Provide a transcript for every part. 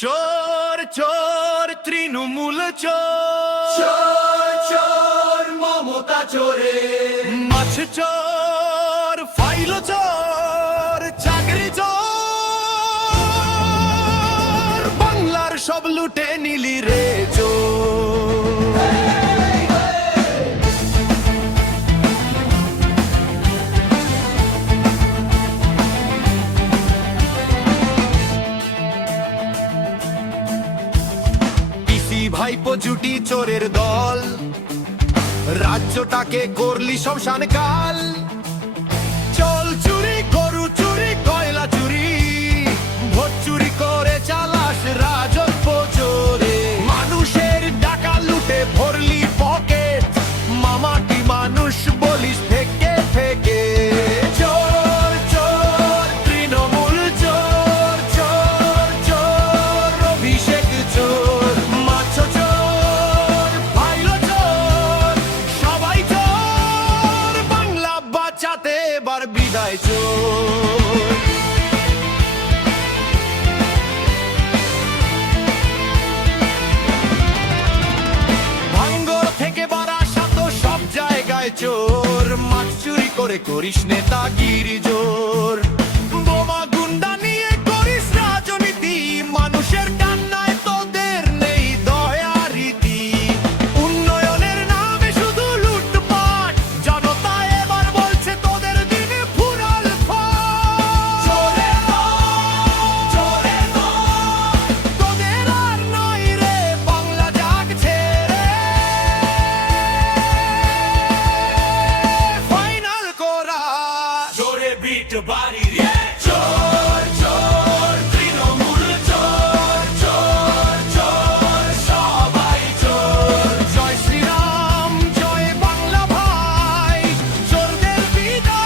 চোর চোর তৃণমূল চোর, চোর চোর মমতা চোরে, মাছ চোর ফাইল চোর, চাকরি চোর, বাংলার সব লুটে নিলি রে চোর। পিসি ভাইপো জুটি চোরের দল, রাজ্যটাকে করলি শ্মশান কাল। চল চুরি গরু চুরি কয়লা চুরি, ভোট চুরি করে চালাস রাজত্ব চোরে। মানুষের টাকা লুটে ভরলি পকেট, মামাটি মানুষ বলিস থেকে থেকে। চোর চোর তৃণমূল চোর, চোর চোর অভিষেক চোর, মাছ চোর ফাইল চোর, সবাই চোর, বাংলা বাঁচাতে এবার বিদায় চোর। ভাঙ্গর থেকে বারাসাত সব জায়গায় চোর, মাছ চুরি করে করিস নেতাগিরি জোর। বোমা গুন্ডা নিয়ে করিস রাজনীতি, মানুষের কান্নায় তোদের নেই দয়া রীতি। উন্নয়নের নামে শুধু লুটপাট, জনতা এবার বলছে তোদের দিনে ফুরাল ফাট। চোরের দল, চোরের দল, তোদের আর নয় রে বাংলা জাগছে রে, ফাইনাল করা চোরে বিট বাড়ি রে। চোর চোর তৃণমূল চোর, চোর চোর সবাই চোর। জয় শ্রীরাম জয় বাংলা ভাই, চোরদের বিদায়।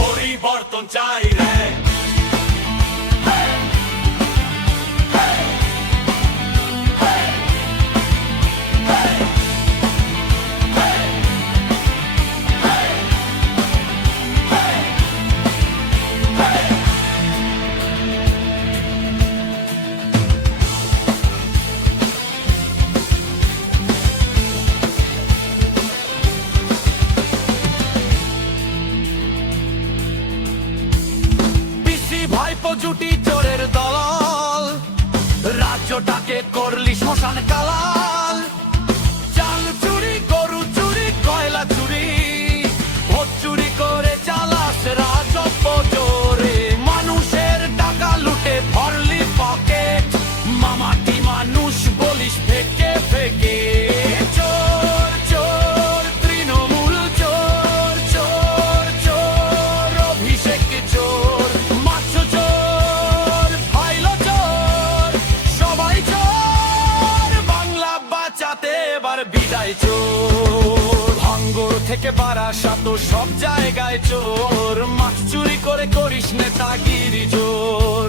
পরিবর্তন চাই রে। পিসি ভাইপো জুটি চোরের দল, রাজ্যটাকে করলি শ্মশান কালাল। চাল চুরি গরু চুরি কয়লা চুরি, ভোট চুরি করে চালাস রাজত্ব জোরে। মানুষের টাকা লুটে ভরলি পকেট, মামাটি মানুষ বলিস ফেকে ফেকে। চোর চোর তৃণমূল চোর, চোর চোর অভিষেক চোর, মাছ চোর ফাইল চোর, সবাই চোর, বাংলা বাঁচাতে এবার বিদায় চোর। ভাঙ্গর থেকে বারাসাত সব জায়গায় চোর, মাছ চুরি করে করিস নেতাগিরি জোর।